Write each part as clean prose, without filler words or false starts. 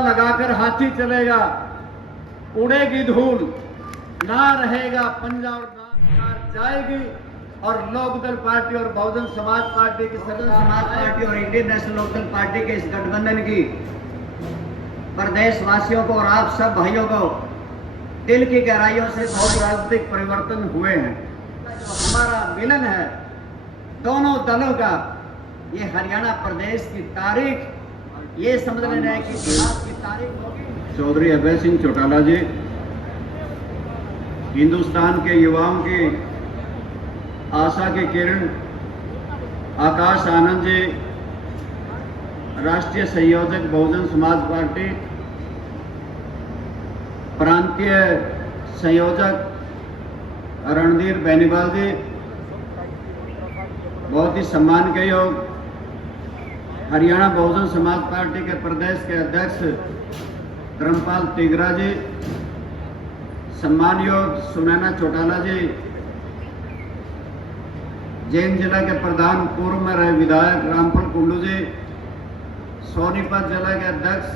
लगाकर हाथी चलेगा, उड़ेगी धूल, ना रहेगा पंजा और ना सरकार जाएगी। और लोकदल पार्टी और बहुजन समाज पार्टी की समाज पार्टी और इंडियन नेशनल लोकदल पार्टी के इस गठबंधन की प्रदेशवासियों को और आप सब भाइयों को दिल की गहराइयों से बहुत राजनीतिक परिवर्तन हुए हैं। हमारा मिलन है दोनों दलों का, ये हरियाणा प्रदेश की तारीख ये समझ लेना है कि इतिहास की तारीख होगी। चौधरी अभय सिंह चौटाला जी, हिंदुस्तान के युवाओं की आशा के किरण आकाश आनंद जी, राष्ट्रीय संयोजक बहुजन समाज पार्टी, प्रांतीय संयोजक रणधीर बेनीवाल जी, बहुत ही सम्मान के योग हरियाणा बहुजन समाज पार्टी के प्रदेश के अध्यक्ष धर्मपाल तिगरा जी, सम्मान योग सुनैना चौटाला जी, जैन जिला के प्रधान पूर्व में रहे विधायक रामफल कुंडू जी, सोनीपत जिला के अध्यक्ष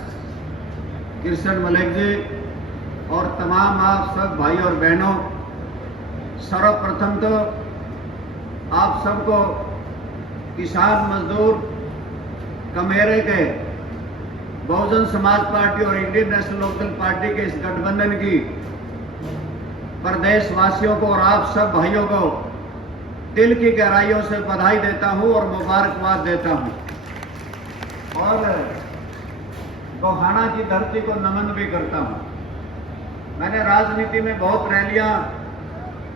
कृष्ण मलिक जी और तमाम आप सब भाई और बहनों, सर्वप्रथम तो आप सबको किसान मजदूर कमेरे के बहुजन समाज पार्टी और इंडियन नेशनल लोकदल पार्टी के इस गठबंधन की प्रदेशवासियों को और आप सब भाइयों को दिल की गहराइयों से बधाई देता हूं और मुबारकबाद देता हूं और गोहाना की धरती को नमन भी करता हूं। मैंने राजनीति में बहुत रैलियां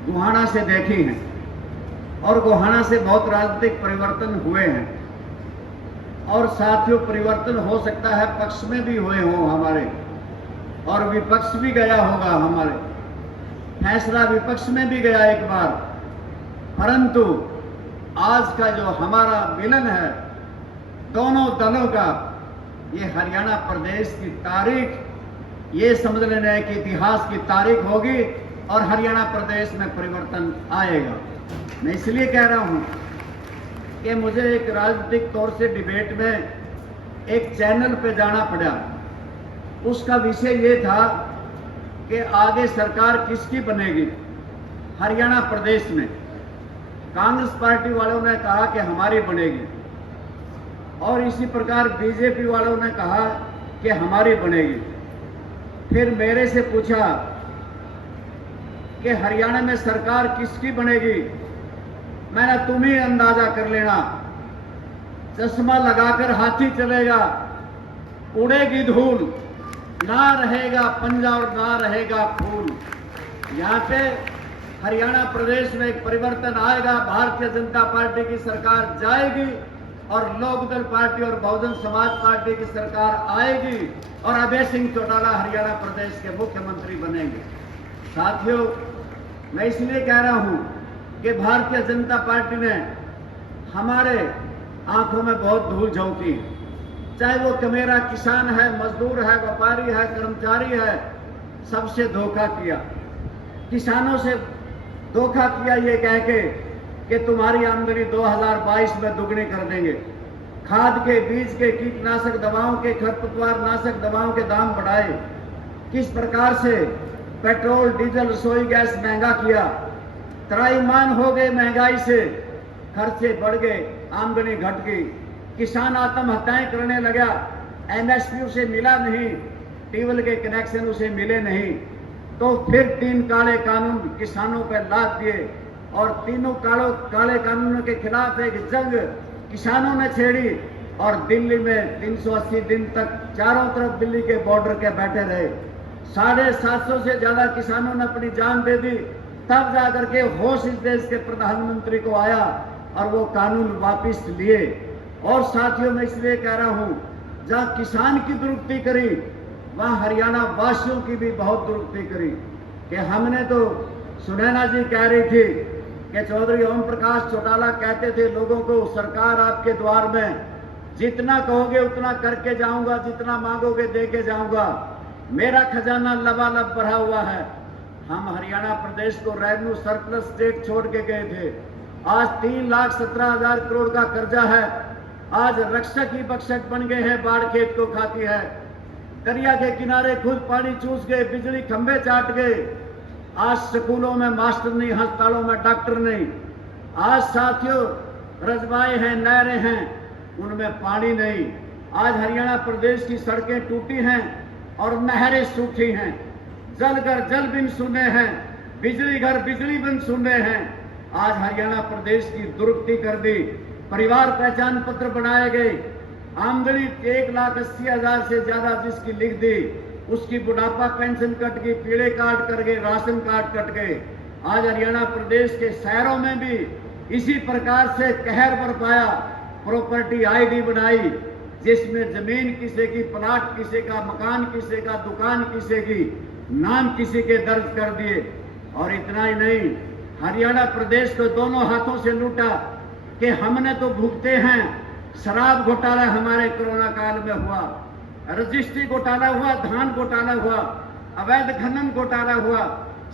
गोहाना से देखी हैं और गोहाना से बहुत राजनीतिक परिवर्तन हुए हैं और साथियों परिवर्तन हो सकता है पक्ष में भी हुए हों हमारे और विपक्ष भी गया होगा, हमारे फैसला विपक्ष में भी गया एक बार, परंतु आज का जो हमारा मिलन है दोनों दलों का, ये हरियाणा प्रदेश की तारीख ये समझ लेना है कि इतिहास की तारीख होगी और हरियाणा प्रदेश में परिवर्तन आएगा। मैं इसलिए कह रहा हूं कि मुझे एक राजनीतिक तौर से डिबेट में एक चैनल पे जाना पड़ा। उसका विषय ये था कि आगे सरकार किसकी बनेगी हरियाणा प्रदेश में। कांग्रेस पार्टी वालों ने कहा कि हमारी बनेगी और इसी प्रकार बीजेपी वालों ने कहा कि हमारी बनेगी। फिर मेरे से पूछा कि हरियाणा में सरकार किसकी बनेगी। मैंने तुम ही अंदाजा कर लेना, चश्मा लगाकर हाथी चलेगा, उड़ेगी धूल, ना रहेगा पंजा और ना रहेगा फूल। यहाँ पे हरियाणा प्रदेश में एक परिवर्तन आएगा, भारतीय जनता पार्टी की सरकार जाएगी और लोकदल पार्टी और बहुजन समाज पार्टी की सरकार आएगी और अभय सिंह चौटाला हरियाणा प्रदेश के मुख्यमंत्री बनेंगे। साथियों, मैं इसलिए कह रहा हूं कि भारतीय जनता पार्टी ने हमारे आंखों में बहुत धूल झोंकी, चाहे वो कमेरा किसान है, मजदूर है, व्यापारी है, कर्मचारी है, सबसे धोखा किया। किसानों से धोखा किया ये कह के कि तुम्हारी आमदनी 2022 में दुगनी कर देंगे। खाद के, बीज के, कीटनाशक दवाओं के, खरपतवार नाशक दवाओं के दाम बढ़ाए। किस प्रकार से पेट्रोल, डीजल, रसोई गैस महंगा किया। त्राईमान हो गए महंगाई से, खर्चे बढ़ गए, आमदनी घट गई। किसान आत्महत्याएं करने लगा, एमएसपी उसे मिला नहीं, ट्यूबवेल के कनेक्शन उसे मिले नहीं, तो फिर 3 काले कानून किसानों पर लाद दिए और तीनों काले कानूनों के खिलाफ एक जंग किसानों ने छेड़ी और दिल्ली में 380 दिन तक चारों तरफ दिल्ली के बॉर्डर के बैठे रहे। 750 से ज्यादा किसानों ने अपनी जान दे दी, तब जाकर के होश इस देश के प्रधानमंत्री को आया और वो कानून वापस लिए। और साथियों, मैं इसलिए कह रहा हूं, जहां किसान की दुरुक्ति करी वहां हरियाणा वासियों की भी बहुत दुरुक्ति करी। कि हमने तो, सुनैना जी कह रही थी कि चौधरी ओम प्रकाश चौटाला कहते थे लोगों को, सरकार आपके द्वार में, जितना कहोगे उतना करके जाऊंगा, जितना मांगोगे दे के जाऊंगा, मेरा खजाना लबालब भरा हुआ है। हम हरियाणा प्रदेश को रेवेन्यू सरप्लस स्टेट छोड़ के गए थे। आज 3,17,000 करोड़ का कर्जा है। आज रक्षक ही बक्षक बन गए हैं, बाढ़ खेत को खाती है। दरिया के किनारे खुद पानी चूस गए, बिजली खंभे चाट गए। आज स्कूलों में मास्टर नहीं, अस्पतालों में डॉक्टर नहीं। आज साथियों रजवाए हैं, नहरें हैं, उनमें पानी नहीं। आज हरियाणा प्रदेश की सड़कें टूटी हैं और नहरें सूखी हैं। जल घर जल बिन सुने हैं, बिजली घर बिजली बिन सुने हैं। आज हरियाणा प्रदेश की दुरुक्ति कर दी। परिवार पहचान पत्र बनाए गए। आमदनी 1,80,000 से ज्यादा जिसकी लिख दी, उसकी बुढ़ापा पेंशन कट गई, पीले कार्ड कट गए, राशन कार्ड कट गए। आज हरियाणा प्रदेश के शहरों में भी इसी प्रकार से कहर बरपाया। प्रॉपर्टी आईडी बनाई, जिसमें जमीन किसी की, प्लाट किसी का, मकान किसी का, दुकान किसी की, नाम किसी के दर्ज कर दिए। और इतना ही नहीं, हरियाणा प्रदेश को दोनों हाथों से लूटा कि हमने तो भुगते हैं। शराब घोटाला हमारे कोरोना काल में हुआ, रजिस्ट्री घोटाला हुआ, धान घोटाला हुआ, अवैध खनन घोटाला हुआ,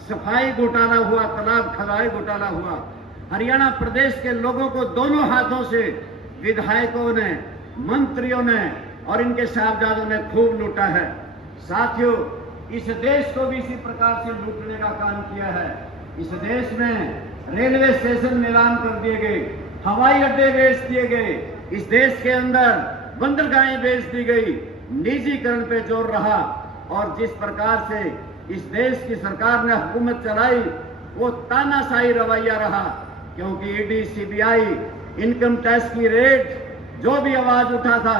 सफाई घोटाला हुआ, तालाब खदाई घोटाला हुआ। हरियाणा प्रदेश के लोगों को दोनों हाथों से विधायकों ने, मंत्रियों ने और इनके साहबजादों ने खूब लूटा है। साथियों, इस देश को भी इसी प्रकार से लूटने का काम किया है। इस देश में रेलवे स्टेशन नीलाम कर दिए गए, हवाई अड्डे बेच दिए गए, इस देश के अंदर बंदरगाहें बेच दी गई, निजीकरण पे जोर रहा। और जिस प्रकार से इस देश की सरकार ने हुकूमत चलाई, वो तानाशाही रवैया रहा। क्योंकि ईडी, सीबीआई, इनकम टैक्स की रेड, जो भी आवाज उठा था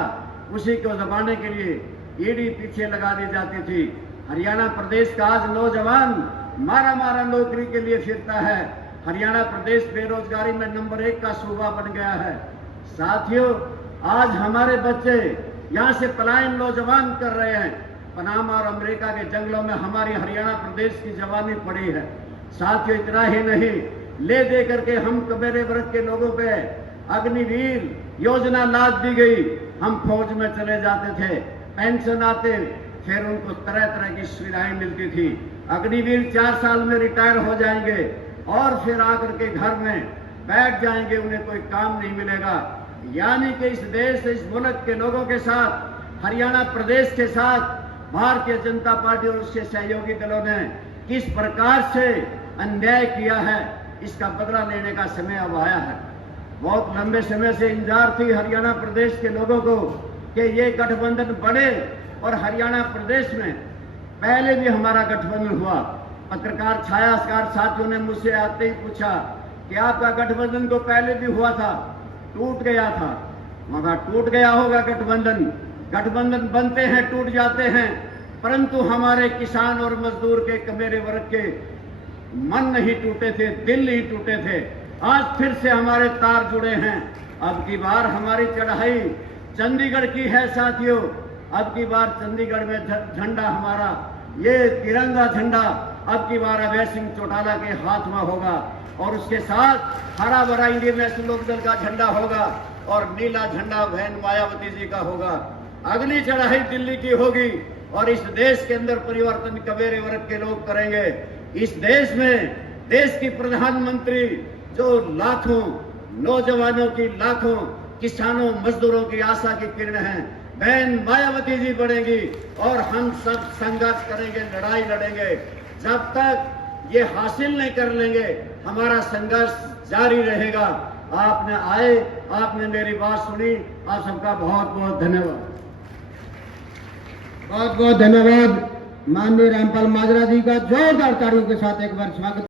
उसी को दबाने के लिए ईडी पीछे लगा दी जाती थी। हरियाणा प्रदेश का आज नौजवान मारा मारा नौकरी के लिए फिरता है। हरियाणा प्रदेश बेरोजगारी में नंबर 1 का सूबा बन गया है। साथियों, आज हमारे बच्चे यहाँ से पलायन नौजवान कर रहे हैं। पनामा और अमेरिका के जंगलों में हमारी हरियाणा प्रदेश की जवानी पड़ी है। साथियों, इतना ही नहीं, ले दे करके हम कबेरे वर्ग के लोगों पे अग्निवीर योजना लाद दी गई। हम फौज में चले जाते थे, पेंशन आते, फिर उनको तरह तरह की सुविधाएं मिलती थी। अग्निवीर 4 साल में रिटायर हो जाएंगे और फिर आकर के घर में बैठ जाएंगे, उन्हें कोई काम नहीं मिलेगा। यानी कि इस देश, इस मुल्क के लोगों के साथ, हरियाणा प्रदेश के साथ भारतीय जनता पार्टी और उसके सहयोगी दलों ने किस प्रकार से अन्याय किया है, इसका बदला लेने का समय अब आया है। बहुत लंबे समय से इंतजार थी हरियाणा प्रदेश के लोगों को कि ये गठबंधन बढ़े। और हरियाणा प्रदेश में पहले भी हमारा गठबंधन हुआ। पत्रकार, छायाकार साथियों ने मुझसे आते ही पूछा कि आपका गठबंधन तो पहले भी हुआ था, टूट गया था। मगर टूट गया होगा गठबंधन, गठबंधन बनते हैं, टूट जाते हैं, परंतु हमारे किसान और मजदूर के, कमेरे वर्ग के मन नहीं टूटे थे, दिल नहीं टूटे थे। आज फिर से हमारे तार जुड़े हैं। अब की बार हमारी चढ़ाई चंडीगढ़ की है साथियों। अब की बार चंडीगढ़ में झंडा हमारा, ये तिरंगा झंडा अब की बार अभय सिंह चौटाला के हाथ में होगा। और उसके साथ हरा भरा इंडियन नेशनल लोकदल का झंडा होगा और नीला झंडा बहन मायावती जी का होगा। अगली चढ़ाई दिल्ली की होगी और इस देश के अंदर परिवर्तन कबेरे वर्ग के लोग करेंगे। इस देश में देश की प्रधानमंत्री जो लाखों नौजवानों की, लाखों किसानों मजदूरों की आशा की किरण है, बहन मायावती जी बढ़ेंगी। और हम सब संघर्ष करेंगे, लड़ाई लड़ेंगे। जब तक ये हासिल नहीं कर लेंगे, हमारा संघर्ष जारी रहेगा। आपने आए, आपने मेरी बात सुनी, आप सबका बहुत बहुत धन्यवाद। बहुत बहुत धन्यवाद माननीय रामपाल माजरा जी का। जोरदार तालियों के साथ एक बार स्वागत।